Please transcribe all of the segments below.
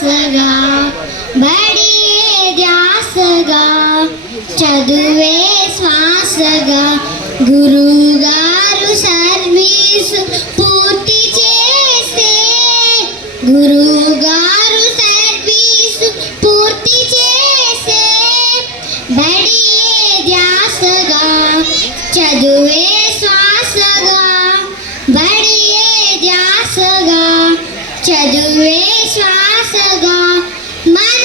ధ్యాసగా బడియే ధ్యాసగా చదువే శ్వాసగా గురుగారు సర్వీసు పూర్తి చేస్తే గురుగారు సర్వీసు పూర్తి చేసే బడియే ధ్యాసగా చదువే శ్వాసగా బడియే ధ్యాసగా చదువే శ్వాసగా. మన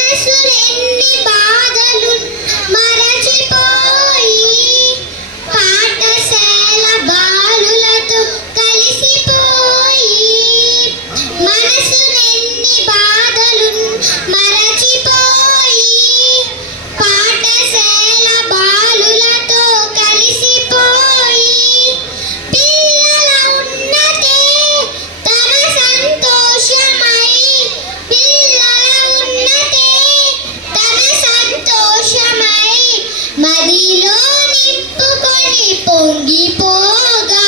మదిలో నింపుకొని పొంగిపోగా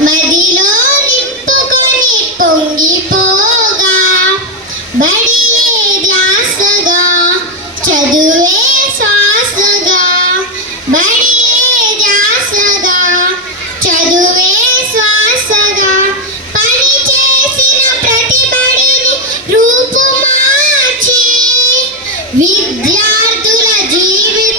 మదిలో నింపుకొని పొంగిపోగా బడియే ధ్యాసగా చదువే శ్వాసగా. బడియే ధ్యాసగా చదువే శ్వాసగా. పని చేసిన ప్రతిబడిని రూపుమార్చి విద్యార్థుల జీవితం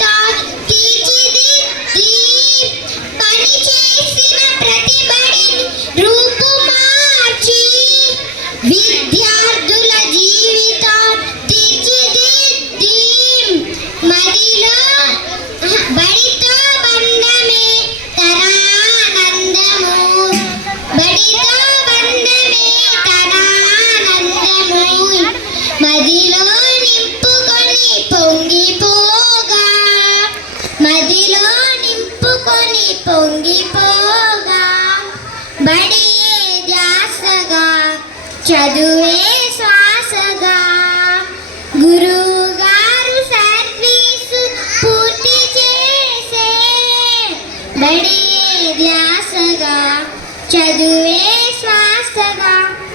విద్యార్థుల జీవితం తీర్చిదిద్ది. మదిలో బడితో బంధమే తరానందము. బడితో బంధమే తరానందము. మదిలో నింపుకొని పొంగిపోగా మదిలో నింపుకొని పొంగిపోగా బడి చదువే శ్వాసగా. గురుగారు సర్వీసు పూర్తి చేసే. బడి ధ్యాసగా. చదువే శ్వాసగా.